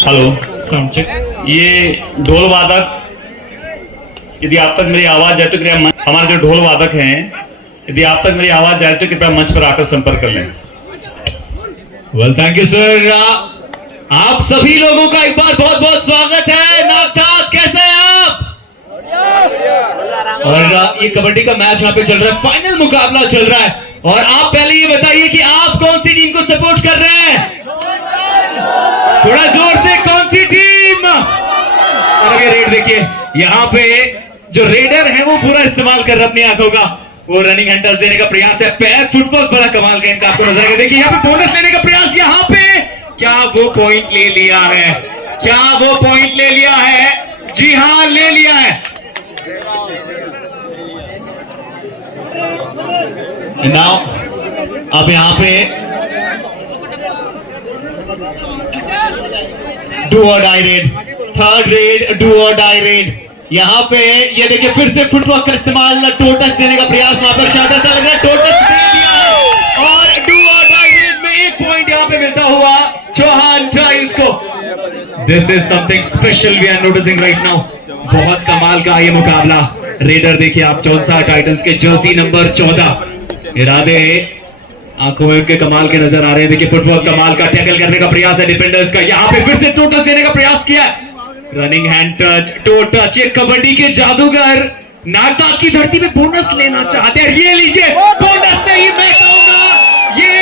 Hello sound check. ये ढोल वादक, यदि आप तक मेरी आवाज जाए तो कृपया हमारे जो ढोल वादक हैं, यदि आप तक मेरी आवाज जाए तो कृपया मंच पर आकर संपर्क कर लें। Well thank you sir. आप सभी लोगों का एक बार बहुत बहुत स्वागत है। नागनाथ कैसे हैं आप? और ये कबड्डी का मैच यहाँ पे चल रहा है, फाइनल मुकाबला चल रहा है। और आप पहले ये बताइए कि आप कौन सी टीम को सपोर्ट कर रहे हैं? थोड़ा जोर से, कौन सी टीम? और अब ये रेड देखिए, यहाँ पे जो रेडर है वो पूरा इस्तेमाल कर रहे अपनी आंखों का। वो रनिंग हैंड टच देने का प्रयास है, पैर फुटवर्क बड़ा कमाल का इनका आपको नजर आएगा। देखिए यहाँ पे बोनस लेने का प्रयास, यहाँ पे क्या वो पॉइंट ले लिया है? क्या वो पॉइंट ले लिया है? जी हाँ, ले लिया है। नाउ अब यहाँ पे do or die raid, third raid, do or die raid. यहाँ पे ये देखिए फिर से फुटवर्क का इस्तेमाल, टो टच देने का प्रयास वहां पर शायद ऐसा लग रहा है, टो टच दे दिया है और डू और डाई रेड में एक पॉइंट यहाँ पे मिलता हुआ चौहान टाइल्स को। This is something special we are noticing right now. बहुत कमाल का ये मुकाबला। रेडर देखिए आप, चौसा टाइटंस के जर्सी नंबर 14, इरादे आंखों में उनके कमाल के नजर आ रहे हैं। देखिए फुटवर्क कमाल का, टैकल करने का प्रयास है डिफेंडर्स का। यहाँ पे फिर से टो टच देने का प्रयास किया, running hand touch, to touch. ये कबड्डी के जादूगर नागनाथ की धरती पे बोनस लेना चाहते हैं। ये लीजिए, बोनस नहीं, मैं कहूंगा ये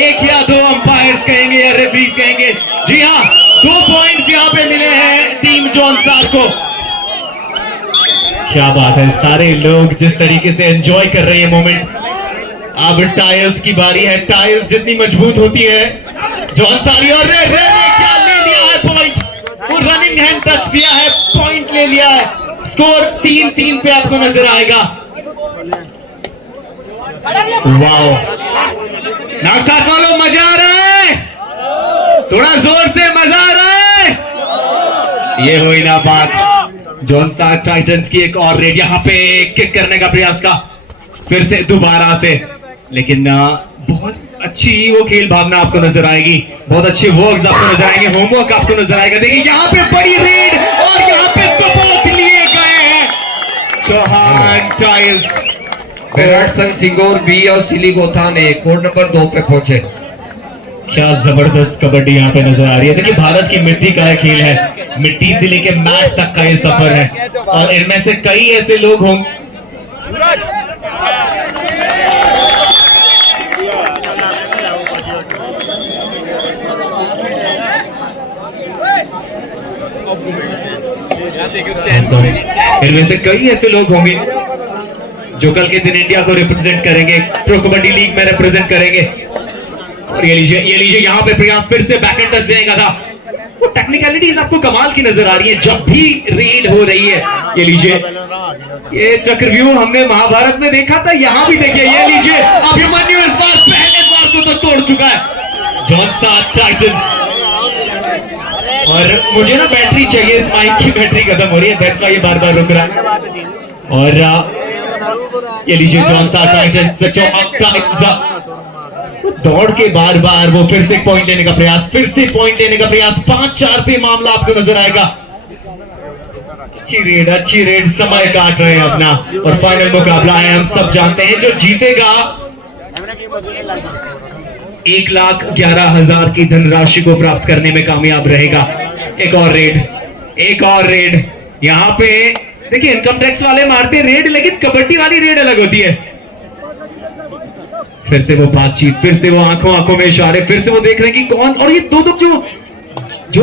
एक या दो अंपायर्स कहेंगे या रेफरीज कहेंगे। जी हाँ, 2 पॉइंट्स यहाँ पे मिले हैं टीम जॉनसार को। क्या बात है, सारे लोग जिस तरीके से एंजॉय कर रहे हैं मोमेंट। अब टाइल्स की बारी है। टाइल्स जितनी मजबूत होती है, जॉनसारी और रे ने क्या ले लिया है पॉइंट। वो रनिंग हैंड टच दिया है, पॉइंट ले लिया है। स्कोर 3-3 पे आपको नजर आएगा। वाओ, नागनाथ वालों मजा आ रहा है? थोड़ा जोर से मजा आ रहा है? ये हुई ना बात। जॉनसार टाइटंस की एक और रेड, यहाँ पे किक करने का प्रयास का फिर से दोबारा से, लेकिन बहुत अच्छी वो खेल भावना आपको नजर आएगी, बहुत अच्छे वर्क्स आपको नजर आएंगे, होमवर्क आपको नजर आएगा। देखिए यहाँ पे बड़ी रेड और यहाँ पे दबोच लिए गए हैं चौहान टाइल्स। विराट संघ सिंगौर बी और सिलीगोथा ने कोड नंबर 2 पे पहुंचे। क्या जबरदस्त कबड्डी यहाँ पे नजर आ रही है। देखिए भारत की मिट्टी का यह खेल है, मिट्टी से लेके मैच तक का ये सफर है और इनमें से कई ऐसे लोग होंगे इनमें से कई ऐसे लोग होंगे जो कल के दिन इंडिया को रिप्रेजेंट करेंगे, प्रो कबड्डी लीग में रिप्रेजेंट करेंगे। और ये लीजिए यहाँ पे प्रयास फिर से बैक हैंड टच देने का था। वो टेक्निकलिटीज आपको कमाल की नजर आ रही है जब भी रेड हो रही है। ये लीजिए, ये चक्रव्यूह हमने महाभारत में देखा था, यहाँ भी देखिए। ये लीजिए, अभिमन्यु इस बार पहले बार को तो तोड़ चुका है जॉनसार टाइटंस। और मुझे ना बैटरी चाहिए, इस माइक की बैटरी खत्म हो रही है, दैट्स व्हाई ये बार बार रुक रहा है। और ये लीजिए जॉनसार टाइटंस दौड़ के बार बार वो फिर से पॉइंट लेने का प्रयास, फिर से पॉइंट लेने का प्रयास। 5-4 पे मामला आपको नजर आएगा। अच्छी रेड, समय काट रहे हैं अपना और फाइनल मुकाबला है। हम सब जानते हैं जो जीतेगा 1,11,000 की धनराशि को प्राप्त करने में कामयाब रहेगा। एक और रेड यहाँ पे देखिए, इनकम टैक्स वाले मारते रेड, लेकिन कबड्डी वाली रेड अलग होती है। फिर से वो बातचीत, फिर से वो आंखों में इशारे, फिर से वो देख रहे हैं कि कौन। और ये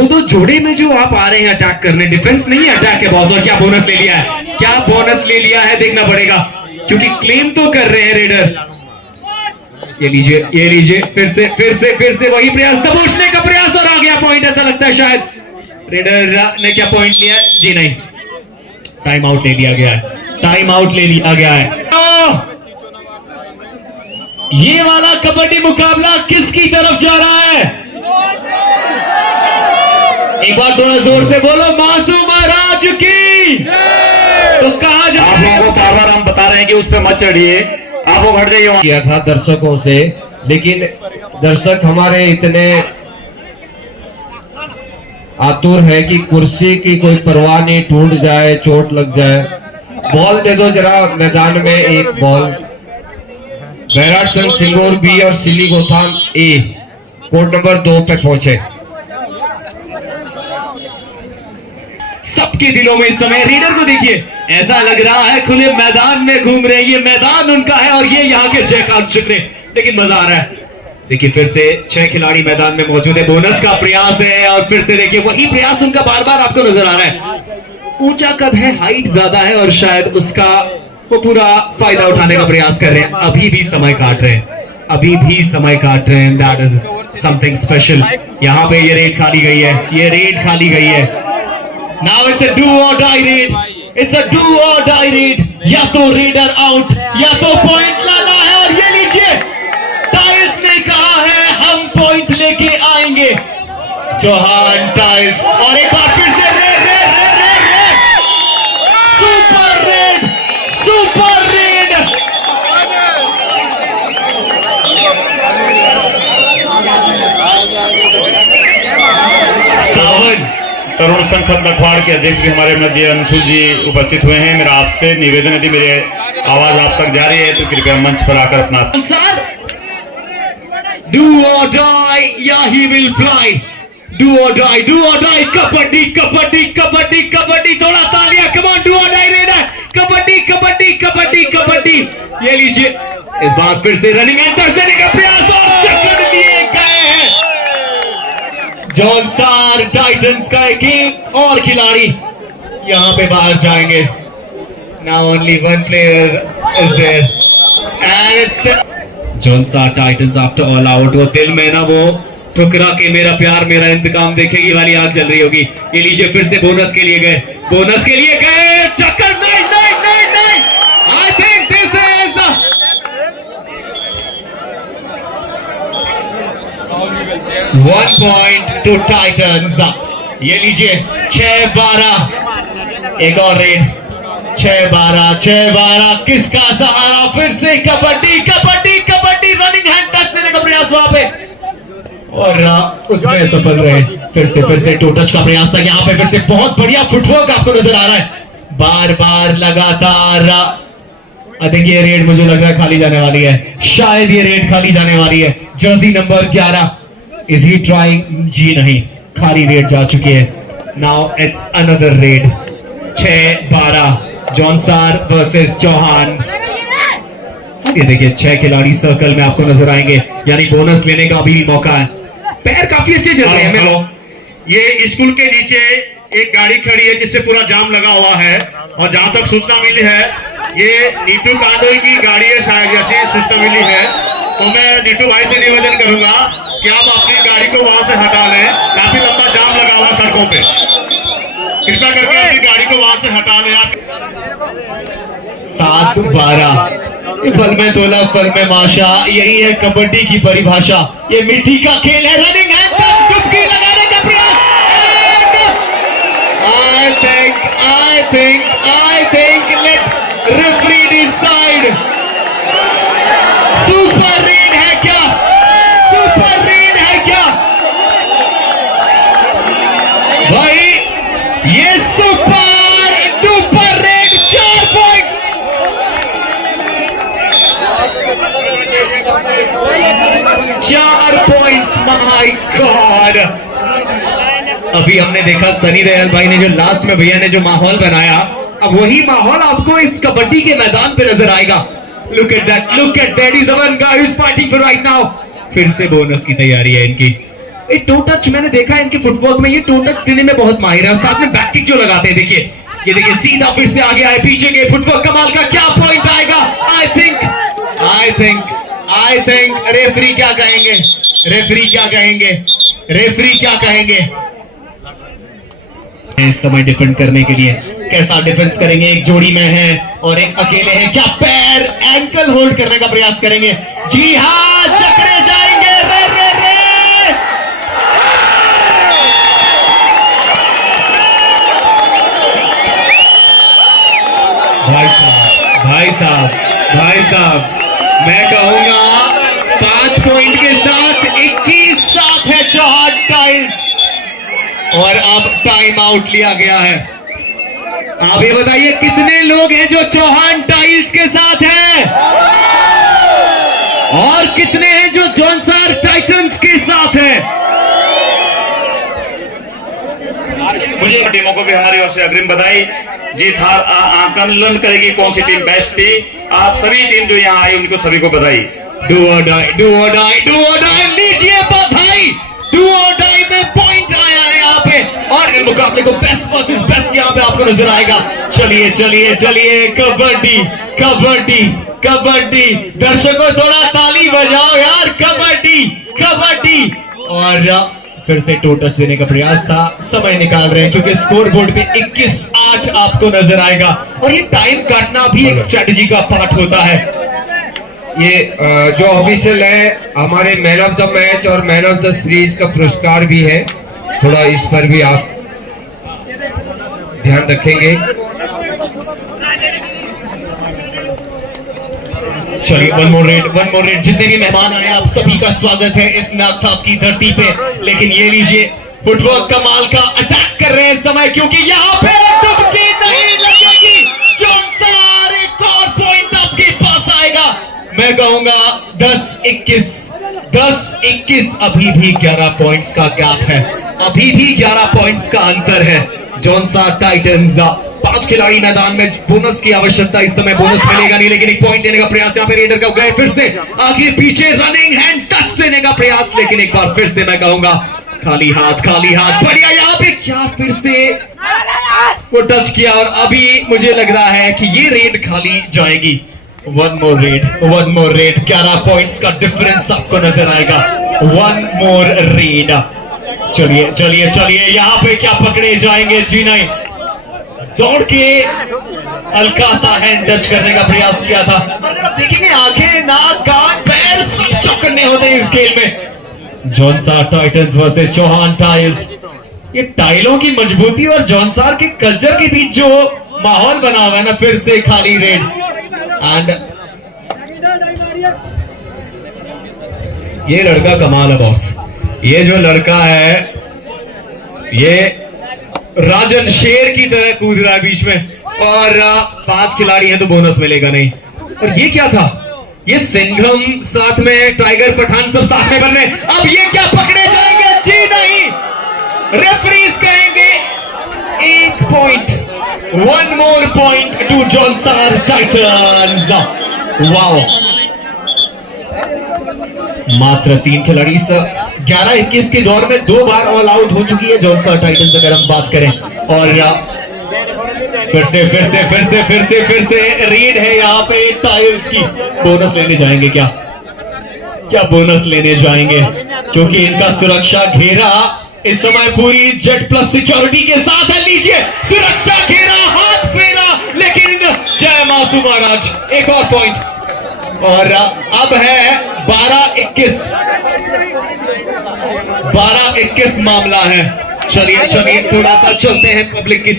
दो जोड़े में जो आप आ रहे हैं अटैक करने, डिफेंस नहीं है, अटैक है बॉस। और क्या बोनस ले लिया है, क्या बोनस ले लिया है देखना पड़ेगा, क्योंकि क्लेम तो कर रहे हैं रेडर। ये लीजिए फिर से वही प्रयास, दबोचने का प्रयास और आ गया पॉइंट। ऐसा लगता है शायद रेडर ने क्या पॉइंट लिया है? जी नहीं, टाइम आउट ले लिया गया है। ये वाला कबड्डी मुकाबला किसकी तरफ जा रहा है? एक बार थोड़ा जोर से बोलो, मासूम महाराज की। तो कहा जा आप लोगों को बार बार हम बता रहे हैं कि उस पर मत चढ़िए, आप लोग हट जाइए वहां। किया था दर्शकों से, लेकिन दर्शक हमारे इतने आतुर है कि कुर्सी की कोई परवाह नहीं, टूट जाए, चोट लग जाए। बॉल दे दो जरा मैदान में, एक बॉल। बैराट संघ सिंगोर बी और सिलीगोथान ए कोर्ट नंबर 2 पे पहुंचे। सबके दिलों में इस समय रीडर को देखिए, ऐसा लग रहा है खुले मैदान में घूम रहे हैं, ये मैदान उनका है और ये यहाँ के जयकार चुकने, लेकिन मजा आ रहा है। देखिए फिर से 6 खिलाड़ी मैदान में मौजूद है, बोनस का प्रयास है और फिर से देखिए वही प्रयास उनका बार बार आपको नजर आ रहा है। ऊंचा कद है, हाइट ज्यादा है और शायद उसका वो पूरा फायदा उठाने का प्रयास कर रहे हैं। अभी भी समय काट रहे हैं, अभी भी समय काट रहे हैं। That is something special. यहाँ पे ये रेड खाली गई है, ये रेड खाली गई है। Now it's a do or die raid, it's a do or die raid. या तो रेडर आउट या तो पॉइंट लाना है और ये लीजिए टाइल्स ने कहा है हम पॉइंट लेके आएंगे। चौहान टाइल्स और एक बार फिर से raid raid raid raid raid, super raid, super raid. Sawan Tarun Sangh Lakhwar के अध्यक्ष भी हमारे मध्य अंशुल जी उपस्थित हुए हैं। मेरा आपसे निवेदन, यदि मेरे आवाज आप तक जा रही है तो कृपया मंच पर आकर अपना डू और डाई या he will fly. Do or die, do or die. Kabaddi kabaddi kabaddi kabaddi, थोड़ा तालियां, come on. Do or die red है, कबड्डी कबड्डी कबड्डी कबड्डी। ये लीजिए इस बार फिर से रनिंग एंटर देने का प्रयास और चक्कर दिए गए हैं। जॉनसार टाइटंस का एक और खिलाड़ी यहां पे बाहर जाएंगे। Now only one player is there and it's Jaunsar titans after all out. वो दिल में ना वो ठुकरा के मेरा प्यार मेरा इंतकाम देखेगी वाली आग जल रही होगी। ये लीजिए फिर से बोनस के लिए गए, बोनस के लिए गए। चक्कर नहीं नहीं नहीं नहीं। I think this is 1 point two Titans. ये लीजिए 6-12, एक और रेड। 6-12 6-12, किसका सहारा? फिर से kabaddi kabaddi kabaddi, running hand touch देने का प्रयास वहां पे और उसमें सफल रहे। फिर से टू टच का प्रयास था यहाँ पे। फिर से बहुत बढ़िया फुटवर्क आपको नजर आ रहा है, बार बार लगातार। आई थिंक ये रेड मुझे लग रहा है खाली जाने वाली है, शायद ये रेड खाली जाने वाली है। Jersey number 11, is he trying? जी नहीं, खाली रेड जा चुकी है। Now it's another raid. 6-12, Jaunsar versus Chauhan. ये देखिए 6 खिलाड़ी सर्कल में आपको नजर आएंगे, यानी बोनस लेने का भी मौका है। पैर काफी अच्छे चल रहे हैं। हेलो, ये स्कूल के नीचे एक गाड़ी खड़ी है जिससे पूरा जाम लगा हुआ है और जहां तक सूचना मिली है ये नीटू कांडोई की गाड़ी है, शायद जैसी सूचना मिली है। तो मैं नीटू भाई से निवेदन करूंगा कि आप अपनी गाड़ी को वहां से हटा लें, काफी लंबा जाम लगा हुआ सड़कों पे, कृपया करके अपनी गाड़ी को वहां से हटा लें आप। 7-12, पल में तोला पल में माशा, यही है कबड्डी की परिभाषा। ये मिट्टी का खेल है। रनिंग हैंड टच, डुबकी लगाने का प्रयास। I think let referee decide। Super red है क्या? सुपर रेड है क्या भाई? ये super duper red, 4 point. 4 points, my God. अभी हमने देखा सनी दयाल भाई ने जो लास्ट में भैया ने जो माहौल बनाया, अब वही माहौल आपको इस कबड्डी के मैदान पे नजर आएगा। Look at that, look at that, is the one guy who is fighting for right now. फिर से बोनस की तैयारी है इनकी। ये टो टच मैंने देखा है इनके फुटवर्क में, ये टो टच देने में बहुत माहिर है। साथ में बैक किक जो लगाते हैं, देखिए ये देखिए सीधा फिर से आ गया है पीछे के फुटवर्क कमाल का। क्या पॉइंट आएगा? आई थिंक रेफरी क्या कहेंगे? रेफरी क्या कहेंगे? रेफरी क्या कहेंगे? इस समय डिफेंड करने के लिए कैसा डिफेंस करेंगे? एक जोड़ी में है और एक अकेले हैं। क्या पैर एंकल होल्ड करने का प्रयास करेंगे? जी हाँ, जकड़े जाएंगे। रे रे रे, भाई साहब भाई साहब भाई साहब, मैं कहूंगा 5 पॉइंट के साथ 21 साथ है चौहान टाइल्स, और अब टाइम आउट लिया गया है। आप ये बताइए कितने लोग हैं जो चौहान टाइल्स के साथ हैं, और कितने हैं जो जॉनसार टाइटंस के साथ हैं। मुझे टीमों को भी हमारी ओर से अग्रिम बधाई। जीत हार आकलन करेगी कौन सी टीम बेस्ट थी। आप सभी टीम जो यहाँ आई उनको सभी को बधाई। Do or die, do or die, do or die, लीजिए बधाई। डू और डाई में पॉइंट आया है यहाँ पे, और इन मुकाबले को बेस्ट वर्सेस बेस्ट यहाँ पे आपको नजर आएगा। चलिए चलिए चलिए, कबड्डी कबड्डी कबड्डी, दर्शकों थोड़ा ताली बजाओ यार, कबड्डी कबड्डी। और फिर से टो टच देने का प्रयास था, समय निकाल रहे हैं क्योंकि स्कोर बोर्ड पे 21-8 आपको नजर आएगा, और ये टाइम काटना भी एक स्ट्रेटजी का पार्ट होता है। ये जो ऑफिशियल है हमारे मैन ऑफ द मैच और मैन ऑफ द सीरीज का पुरस्कार भी है, थोड़ा इस पर भी आप ध्यान रखेंगे। चलिए वन मोर रेड। जितने भी मेहमान आए आप सभी का स्वागत है इस नागताप की धरती पे। लेकिन ये लीजिए, फुटवर्क कमाल का अटैक कर रहे हैं इस समय, क्योंकि यहाँ पे डुबकी नहीं लगेगी। जॉनसार एक और पॉइंट आपके पास आएगा। मैं कहूंगा 10-21 अभी भी 11 पॉइंट्स का गैप है, अभी भी 11 पॉइंट्स का अंतर है। जॉनसार टाइटंस 5 खिलाड़ी मैदान में, बोनस की आवश्यकता इस समय, बोनस मिलेगा नहीं, लेकिन एक पॉइंट देने का प्रयास यहाँ पे रेडर का गए, फिर से आगे पीछे रनिंग हैंड टच देने का प्रयास, लेकिन एक बार फिर से मैं कहूंगा खाली हाथ बढ़िया। यहाँ पे क्या फिर से वो टच किया, और अभी मुझे लग रहा है कि ये रेड खाली जाएगी। वन मोर रेड, 11 पॉइंट्स का डिफरेंस आपको नजर आएगा। One more red. चलिए चलिए चलिए, यहाँ पे क्या पकड़े जाएंगे? जी नहीं, दौड़ के हल्का सा हैंड टच करने का प्रयास किया था। अगर आप देखेंगे आंखें, नाक, कान, पैर सब चौकन्ने होते हैं इस खेल में। जॉनसार टाइटंस वर्सेस चौहान टाइल्स। ये टाइलों की मजबूती और जॉनसार के कल्चर के बीच जो माहौल बना हुआ है ना, फिर से खाली रेड। एंड ये लड़का कमाल है बॉस, ये जो लड़का है ये राजन शेर की तरह कूद रहा है बीच में, और 5 खिलाड़ी हैं तो बोनस मिलेगा नहीं। और ये क्या था? ये सिंघम साथ में टाइगर पठान सब साथ में बन रहे। अब ये क्या पकड़े जाएंगे? जी नहीं, रेफरीज कहेंगे 1 point, 1 more point to Jaunsar titans. Wow, मात्र 3 खिलाड़ी 11-21 के दौर में 2 बार ऑल आउट हो चुकी है जॉनसार टाइटंस अगर हम बात करें। और फिर से रेड है यहाँ पे टाइल्स की। बोनस लेने जाएंगे क्या बोनस लेने जाएंगे? क्योंकि इनका सुरक्षा घेरा इस समय पूरी जेट प्लस सिक्योरिटी के साथ है। लीजिए, सुरक्षा घेरा, हाथ फेरा, लेकिन जय मासू महाराज, एक और पॉइंट। और अब है 12-21 मामला है। चलिए चलिए, थोड़ा सा चलते हैं पब्लिक की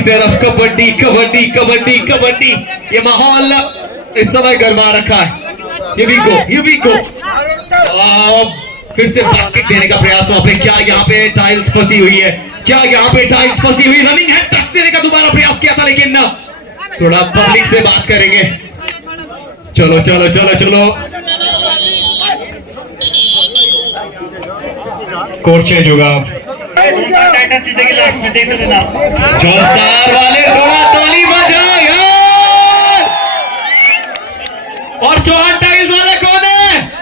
तरफ, कबड्डी कबड्डी कबड्डी कबड्डी। ये माहौल इस समय गरमा रखा है। ये भी को फिर से बैक देने का प्रयास वहां पे। क्या यहाँ पे टाइल्स फंसी हुई है? रनिंग है, टच देने का दोबारा प्रयास किया था, लेकिन ना, थोड़ा पब्लिक से बात करेंगे। चलो चलो चलो चलो, कोर्ट चेंज होगा। लास्ट में देख देना। जॉनसार वाले थोड़ा ताली बजाओ यार। और चौहान टाइल्स वाले कौन है?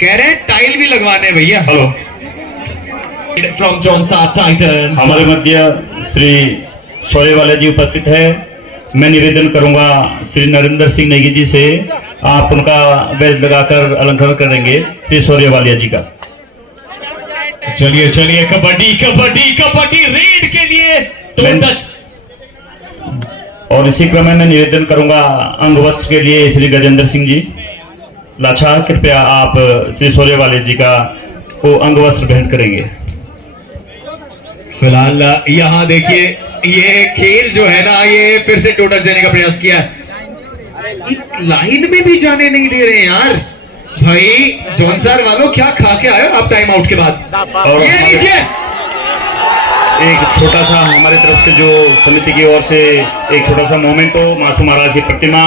कह रहे हैं टाइल भी लगवाने भैया। Hello, from Jaunsar titans. हमारे मध्य श्री सोरेवाला जी उपस्थित है। मैं निवेदन करूंगा श्री नरेंद्र सिंह नेगी जी से, आप उनका बैज लगाकर अलंकार करेंगे श्री सोरेवालिया जी का। चलिए चलिए, कबड्डी कबड्डी कबड्डी, रेड के लिए टच। और इसी क्रम में मैं निवेदन करूंगा अंग वस्त्र के लिए श्री गजेंद्र सिंह जी लाछा, कृपया आप श्री सोरेवालिया जी का को अंग वस्त्र भेंट करेंगे। फिलहाल यहाँ देखिए ये खेल जो है ना, ये फिर से टोटस देने का प्रयास किया है। एक लाइन में भी जाने नहीं दे रहे हैं यार। भाई जॉनसर वालों, क्या खा के आए हो आप टाइम आउट के बाद? और ये लीजिए एक छोटा सा हमारी तरफ से जो समिति की ओर से एक छोटा सा मोमेंट हो, मासूम महाराज की प्रतिमा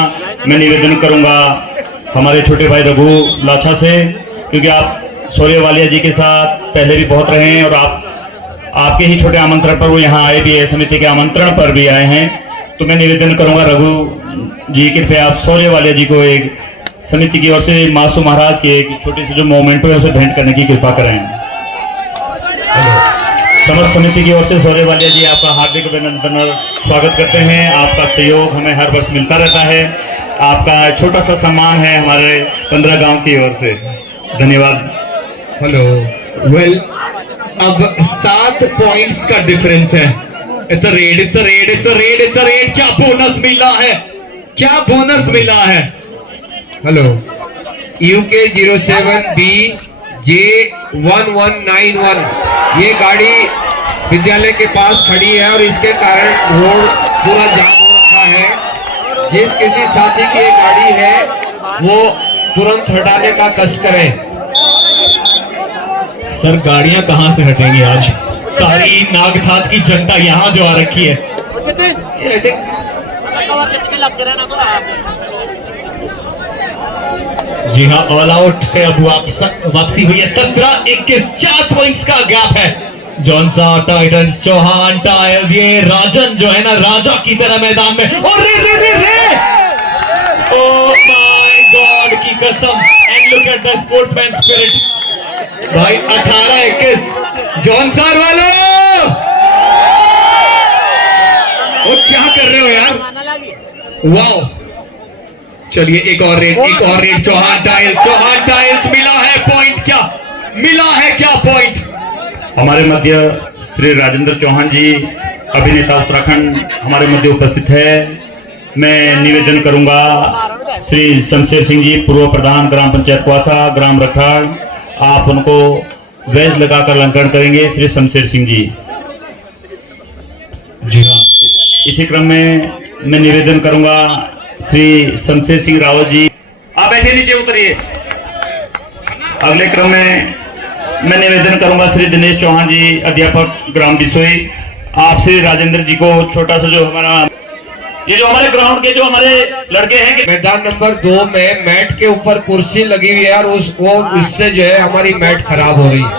मैं निवेदन करूंगा हमारे छोटे भाई रघु लाछा से, क्योंकि आप सूर्य वालिया जी के साथ पहले भी बहुत रहे हैं और आपके ही छोटे आमंत्रण पर वो यहाँ आए भी है, समिति के आमंत्रण पर भी आए हैं। तो मैं निवेदन करूंगा रघु जी, कृपया आप सूर्य वालिया जी को एक समिति की ओर से मासूम महाराज की एक छोटी सी जो मोमेंट है उसे भेंट करने की कृपा करें। समस्त समिति की ओर से सूर्य वालिया जी आपका हार्दिक अभिनंदन और स्वागत करते हैं। आपका सहयोग हमें हर वर्ष मिलता रहता है। आपका छोटा सा सम्मान है हमारे 15 गांव की ओर से। धन्यवाद। हेलो वेल, अब 7 पॉइंट्स का डिफरेंस है। It's a red, it's a red, it's a red, it's a red. क्या बोनस मिला है, क्या बोनस मिला है? हेलो UK 07B J1191, ये गाड़ी विद्यालय के पास खड़ी है और इसके कारण रोड पूरा जाम हो रखा है। जिस किसी साथी की ये गाड़ी है वो तुरंत हटाने का कष्ट करें। सर गाड़ियां कहां से हटेंगी आज? सारी नागठात की जनता यहाँ जो आ रखी है। जी हाँ, ऑल आउट से अब वापसी हुई है। 17-21, 4 पॉइंट्स का गैप है। जॉनसा टाइटंस, चौहान टायर्स, ये राजन जो है ना राजा की तरह मैदान में, और रे रे रे रे, ओह माय गॉड की कसम। And look at the sportsman spirit भाई। 18-21 जॉनसर वालों, वो क्या कर रहे हो यार? वाओ, चलिए एक और रेड, एक और रेड। चौहान टाइल्स मिला है पॉइंट, क्या मिला है, क्या पॉइंट? हमारे मध्य श्री राजेंद्र चौहान जी, अभिनेता उत्तराखंड, हमारे मध्य उपस्थित है। मैं निवेदन करूंगा श्री शमशेर सिंह जी, पूर्व प्रधान ग्राम पंचायत कुआसा, ग्राम रखाड़, आप उनको वेज लगाकर अलंकरण करेंगे। श्री शमशेर सिंह जी। जी हाँ, इसी क्रम में मैं निवेदन करूंगा श्री शमशेर सिंह रावत जी, आप बैठे, नीचे उतरिए। अगले क्रम में मैं निवेदन करूंगा श्री दिनेश चौहान जी, अध्यापक ग्राम बिसोई, आप श्री राजेंद्र जी को छोटा सा जो हमारा ये जो हमारे ग्राउंड के जो हमारे लड़के हैं कि मैदान नंबर 2 में मैट के ऊपर कुर्सी लगी हुई है और उससे जो है हमारी मैट खराब हो रही है।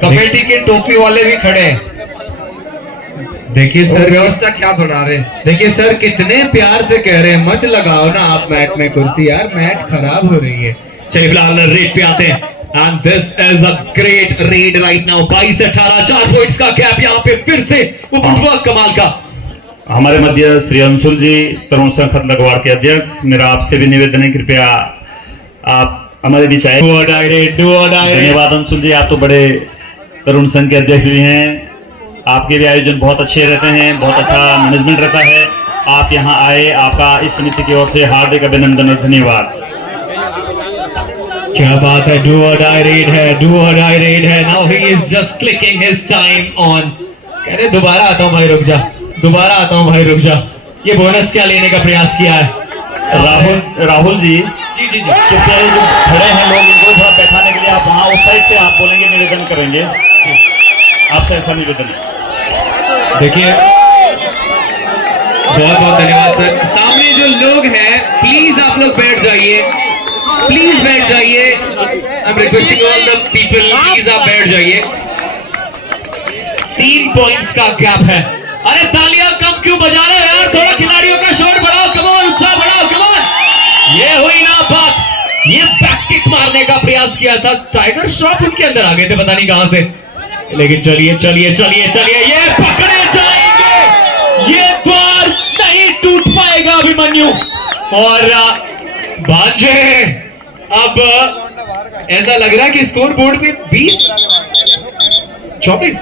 कमेटी के टोपी वाले भी खड़े हैं। देखिए सर, व्यवस्था क्या बना रहे हैं? देखिए सर, कितने प्यार से कह रहे हैं मत लगाओ ना आप मैट में कुर्सी, यार मैट खराब हो रही है। चलिए फिलहाल रेड पे आते हैं। And this is a great red right now. 22-18, 4 points का गैप यहाँ पे फिर से वो फुटवर्क कमाल का। हमारे मध्य श्री अंशुल जी, तरुण संघ लगवाड़ के अध्यक्ष, मेरा आपसे भी निवेदन है कृपया आप हमारे बीच आए। धन्यवाद अंशुल जी, आप तो बड़े तरुण संघ के अध्यक्ष भी हैं। आपके भी आयोजन बहुत अच्छे रहते हैं, बहुत अच्छा मैनेजमेंट रहता है। आप यहाँ आए, आपका इस समिति की ओर से हार्दिक अभिनंदन और धन्यवाद। क्या बात है, डू और डाई रेड है, डू और डाई रेड है। Now he is just clicking his time on. कह रहे दोबारा आता हूं भाई, रुक जा, दोबारा आता हूं भाई, रुक जा। ये बोनस क्या लेने का प्रयास किया है? राहुल जी, जी जी जी, कृपया जो खड़े हैं लोग, इनको थोड़ा बैठाने के लिए आप वहाँ उस साइड से आप बोलेंगे, निवेदन करेंगे आपसे, ऐसा निवेदन है। देखिए बहुत बहुत धन्यवाद सर। सामने जो लोग हैं प्लीज आप लोग बैठ जाइए, प्लीज बैठ जाइए। I am requesting all the people, please आप बैठ जाइए। 3 पॉइंट्स का गैप है। अरे तालियां कम क्यों बजा रहे हो यार? थोड़ा खिलाड़ियों का शोर बढ़ाओ, कम ऑन, उत्साह बढ़ाओ, कम ऑन। ये हुई ना बात, ये बैक किक मारने का प्रयास किया था, टाइगर श्रॉफ उनके अंदर आ गए थे पता नहीं कहां से। लेकिन चलिए चलिए चलिए चलिए, ये पकड़े जाएंगे, ये द्वार नहीं टूट पाएगा अभिमन्यु। और भांजे, अब ऐसा लग रहा है कि स्कोर बोर्ड पे 20-24।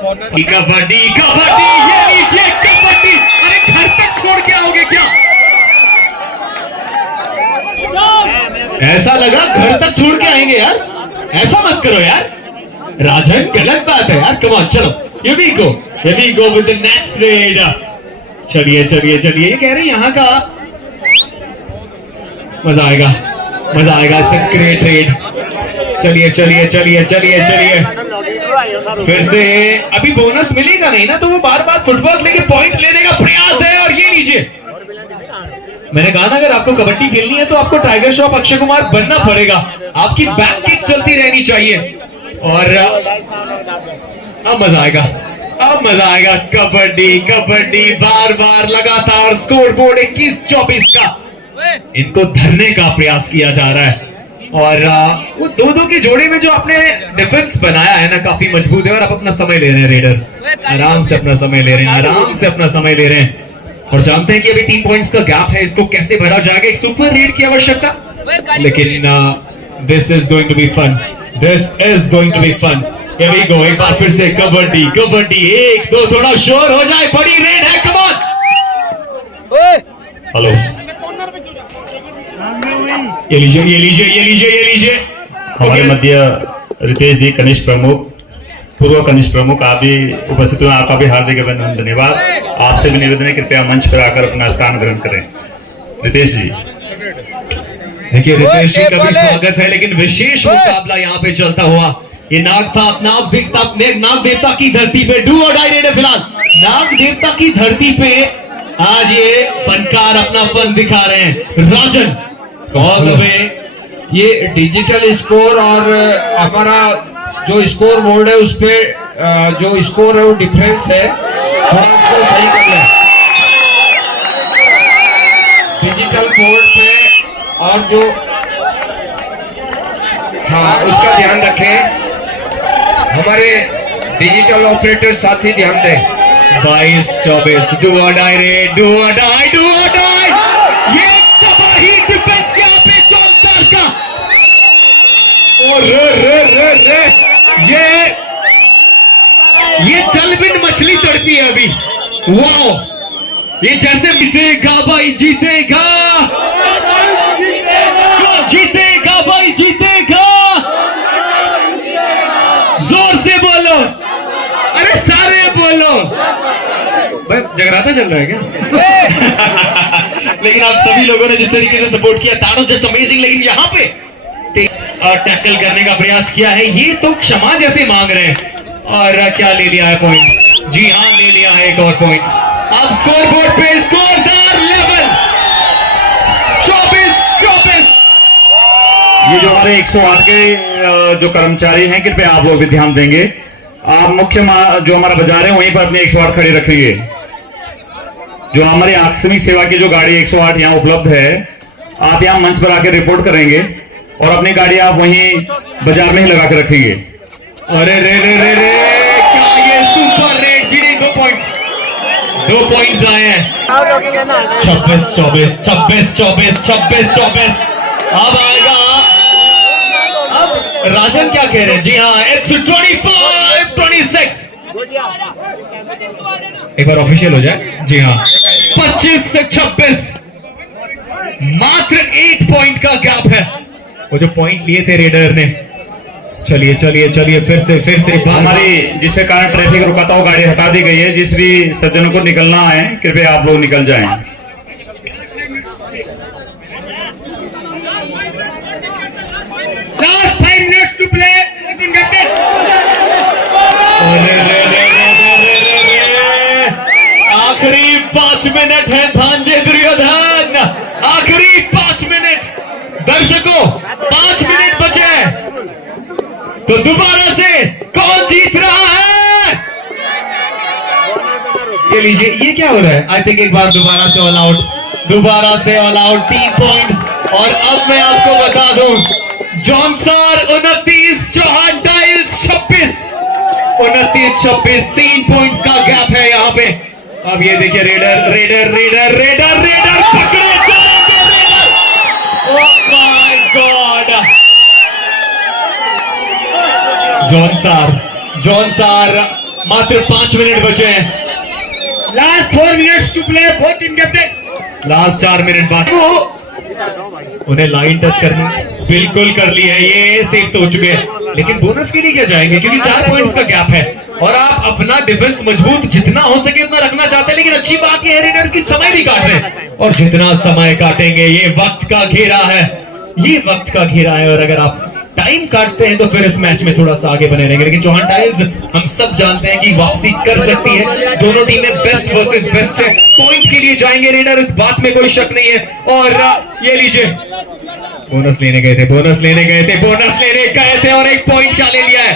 कबड्डी कबड्डी, ये लीजिए कबड्डी। अरे घर तक छोड़ के आओगे क्या? ऐसा लगा घर तक छोड़ के आएंगे यार, ऐसा मत करो यार। राजन गलत बात है यार, कम ऑन चलो, ये भी go with the next red. चलिए चलिए चलिए, ये कह रहे हैं यहाँ का मजा आएगा, मजा आएगा, इट्स अ ग्रेट रेड। चलिए चलिए चलिए चलिए चलिए, फिर से अभी बोनस मिलेगा नहीं ना, तो वो बार बार फुटवर्क लेके पॉइंट लेने का प्रयास है। और ये लीजिए, मैंने कहा ना अगर आपको कबड्डी खेलनी है तो आपको टाइगर श्रॉफ अक्षय कुमार बनना पड़ेगा, आपकी बैक किक चलती रहनी चाहिए। और अब मजा आएगा, अब मजा आएगा। कबड्डी कबड्डी बार बार लगातार स्कोर बोर्ड 21-24 का इनको धरने का प्रयास किया जा रहा है। और वो दो के जोड़े में जो आपने डिफेंस बनाया है ना, काफी मजबूत है। और आप अपना समय ले रहे हैं रेडर, आराम से अपना समय ले रहे हैं, आराम से अपना समय ले रहे हैं। और जानते हैं कि अभी 3 पॉइंट्स का गैप है, इसको कैसे भरा जाएगा, एक सुपर रेड की आवश्यकता। लेकिन this is going to be fun, this is going to be fun. Here we go, एक बार फिर से कबड्डी कबड्डी, 1-2 थोड़ा शोर हो जाए, बड़ी रेड है, कम ऑन। हेलो, ये लीजिए ये लीजिए ये लीजिए ये लीजिए। हमारे मध्य रितेश जी कनिष्ठ प्रमुख, पूर्व कनिष्ठ प्रमुख, आप भी उपस्थित हुए, आपका भी हार्दिक अभिनंदन, धन्यवाद। आपसे भी निवेदन है कृपया मंच पर आकर अपना स्थान ग्रहण करें। रितेश जी, देखिए रितेश जी का भी स्वागत है, लेकिन विशेष मुकाबला यहाँ पे चलता हुआ, ये नाग था अपना नाग देवता की धरती पे, डू और डाई रेड है फिलहाल। नाग देवता की धरती पे आज ये फनकार अपना फन दिखा रहे हैं। राजन ऑल द वे, ये डिजिटल स्कोर और हमारा जो स्कोर बोर्ड है उस पे जो स्कोर है वो डिफरेंस है, तो उसको सही करना है डिजिटल बोर्ड पे। और जो हाँ उसका ध्यान रखें, हमारे डिजिटल ऑपरेटर साथी ध्यान दें। 22-24 do or die red, do or die, do or die. ये तबाही डिफेंस यहाँ पे जॉनसन का, और ये जलबिन मछली तड़पी है अभी। वाओ, ये जैसे जीतेगा भाई जीतेगा, जीतेगा भाई जीतेगा, जोर से बोलो, अरे सारे बोलो। भाई जगराता चल रहा है क्या? लेकिन आप सभी लोगों ने जिस तरीके से सपोर्ट किया, दैट वाज जस्ट अमेजिंग। लेकिन यहाँ पे टैकल करने का प्रयास किया है, ये तो क्षमा जैसे मांग रहे हैं। और क्या ले लिया है पॉइंट? जी हाँ, ले लिया है एक और पॉइंट। अब स्कोर बोर्ड पे स्कोरदार लेवल 24-24। ये जो हमारे 108 के जो कर्मचारी हैं, कृपया आप लोग भी ध्यान देंगे। आप मुख्य जो हमारा बाजार है वहीं पर अपने 108 खड़े रखेंगे। जो हमारी आकस्मिक सेवा की जो गाड़ी 108 यहाँ उपलब्ध है, आप यहाँ मंच पर आकर रिपोर्ट करेंगे और अपनी गाड़ी आप वहीं बाजार में ही लगा कर रखेंगे। अरे रे रे रे रे, क्या ये सुपर रेड, जिन्हें 2 पॉइंट्स आए हैं। 26-24 26-24 26-24। अब आएगा, अब राजन क्या कह रहे हैं? जी हाँ, इट्स 25-26। एक बार ऑफिशियल हो जाए। जी हाँ, 25-26, मात्र 1 पॉइंट का गैप है। वो जो पॉइंट लिए थे रेडर ने। चलिए चलिए चलिए, फिर से हमारी जिसके कारण ट्रैफिक रुका था वो गाड़ी हटा दी गई है। जिस भी सज्जनों को निकलना है कृपया आप लोग निकल जाएं। Last 5 minutes to play. आखिरी 5 मिनट है भांजे दुर्योधन, आखिरी 5 मिनट। दर्शकों, 5 मिनट बचे हैं, तो दोबारा से कौन जीत रहा है? ये लीजिए, ये क्या हो रहा है? आई थिंक एक बार दोबारा से ऑल आउट, दोबारा से ऑल आउट, 3 पॉइंट्स। और अब मैं आपको बता दूं, जॉनसर 29, चौहान डाइल्स 26, 29-26, 3 पॉइंट्स का गैप है यहाँ पे। अब ये देखिए, raider raider raider raider raider पकड़े, raider. Oh my god, Jaunsar मात्र 5 मिनट बचे हैं। Last 4 minutes to play, both team captain. Last 4 minute बाद उन्हें लाइन टच करनी, बिल्कुल कर ली है, ये सेफ तो हो चुके हैं। लेकिन बोनस के लिए क्या जाएंगे, क्योंकि 4 पॉइंट्स का गैप है और आप अपना डिफेंस मजबूत जितना हो सके उतना रखना चाहते हैं। लेकिन अच्छी बात यह है रेडर्स की समय भी काट रहे हैं, और जितना समय काटेंगे ये वक्त का घेरा है, ये वक्त का घेरा है। और अगर आप टाइम काटते हैं तो फिर इस मैच में थोड़ा सा आगे बने रहेंगे। लेकिन चौहान टाइल्स हम सब जानते हैं कि वापसी कर सकती है। दोनों टीमें बेस्ट वर्सेस बेस्ट है, पॉइंट के लिए जाएंगे रेडर, इस बात में कोई शक नहीं है। और ये लीजिए, बोनस लेने गए थे, बोनस लेने गए थे, बोनस लेने गए थे और एक पॉइंट क्या ले लिया है,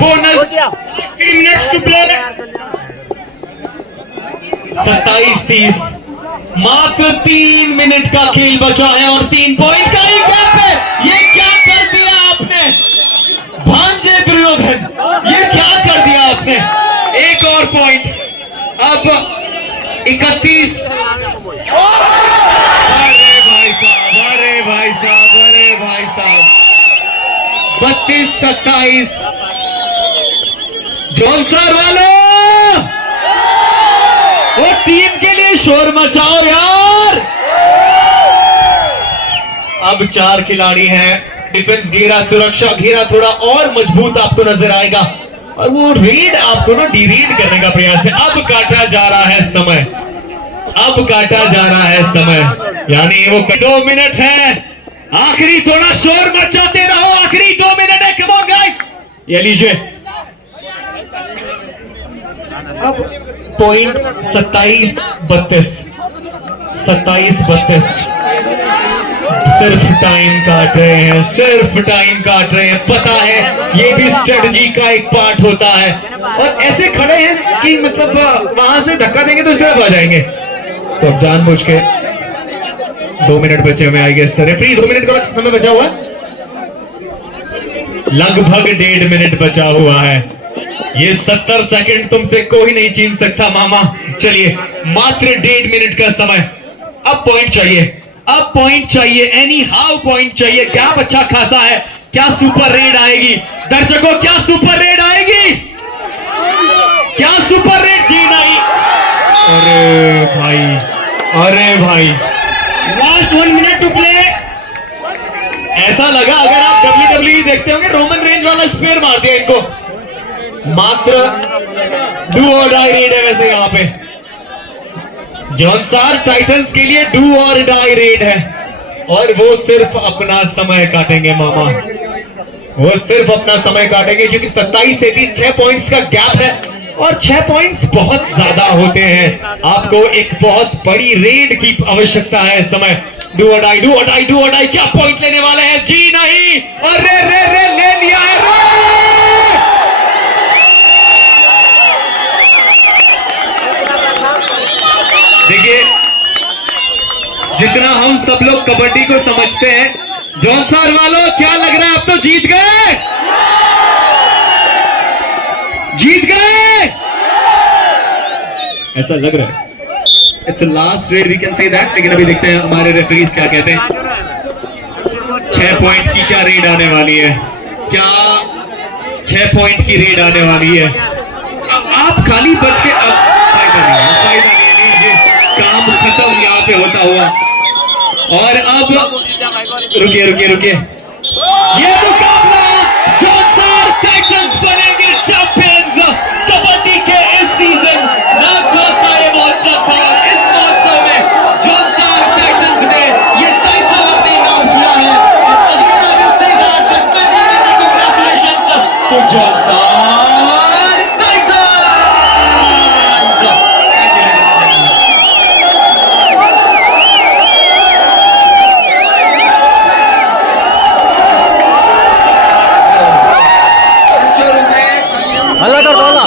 बोनस। नेक्स्ट प्ले 27-30, मात्र 3 मिनट का खेल बचा है और 3 पॉइंट का ही गैप है। ये क्या कर दिया आपने भांजे दुर्योधन, ये क्या कर दिया आपने। एक और पॉइंट, अब 31। अरे भाई साहब, अरे भाई साहब, अरे भाई साहब, 32-27। जौनसर वालों, वो टीम के लिए शोर मचाओ यार। अब 4 खिलाड़ी हैं, डिफेंस घेरा, सुरक्षा घेरा थोड़ा और मजबूत आपको नजर आएगा और वो रेड आपको ना डीरेड करने का प्रयास है। अब काटा जा रहा है समय, अब काटा जा रहा है समय, यानी वो 2 मिनट है। आखिरी थोड़ा शोर मचाते रहो, आखिरी 2 मिनट है। कम ऑन गाइस, ये लीजिए। अब पॉइंट 27-32, 27-32। सिर्फ टाइम काट रहे हैं, सिर्फ टाइम काट रहे हैं। पता है ये भी स्ट्रेटजी का एक पार्ट होता है, और ऐसे खड़े हैं कि मतलब वहां से धक्का देंगे तो इस तरफ आ जाएंगे। तो अब जानबूझ के 2 मिनट बचे हुए, आई गेस रेफरी 2 मिनट का समय बचा हुआ है, लगभग 1.5 मिनट बचा हुआ है। ये 70 सेकंड तुमसे कोई नहीं छीन सकता मामा। चलिए, मात्र 1.5 मिनट का समय। अब पॉइंट चाहिए, अब पॉइंट चाहिए, एनी हाउ पॉइंट चाहिए। गैप अच्छा खासा है, क्या सुपर रेड आएगी दर्शकों, क्या सुपर रेड आएगी, क्या सुपर रेड? जी नहीं। अरे भाई, अरे भाई, लास्ट 1 मिनट टू प्ले। ऐसा लगा अगर आप WWE देखते होंगे, रोमन रेंज वाला स्पेयर मार दिया इनको। मात्र डू और डाई रेड है वैसे यहाँ पे। जौनसार टाइटंस के लिए डू और डाई रेड है, और वो सिर्फ अपना समय काटेंगे मामा, वो सिर्फ अपना समय काटेंगे, क्योंकि 27-33 6 पॉइंट्स का गैप है, और 6 पॉइंट्स बहुत ज्यादा होते हैं। आपको एक बहुत बड़ी रेड की आवश्यकता है इस समय। Do or die, do or die, do or die. क्या पॉइंट लेने वाले हैं? जी नहीं। और रे रे रे ले लिया है, देखिए, जितना हम सब लोग कबड्डी को समझते हैं, जौनसार वालों क्या लग रहा है, अब तो जीत गए, जीत गए ऐसा लग रहा है। It's last raid, we can say that. लेकिन अभी देखते हैं हमारे रेफरीज क्या कहते हैं। 6 पॉइंट की क्या रेड आने वाली है, क्या 6 पॉइंट की रेड आने वाली है। अब आप खाली बच के, अब फायदा नहीं है, काम खत्म यहाँ पे होता हुआ। और अब रुकिए रुकिए रुकिए, ये मुकाबला जौनसार टाइटंस बनेंगे चैंपियंस कबड्डी के इस सीजन। नागौर ये महोत्सव था, इस महोत्सव में जौनसार टाइटंस ने ये टाइटल अपने नाम किया है। Congratulations to Jaunsar Titans. हल्ला कर दो।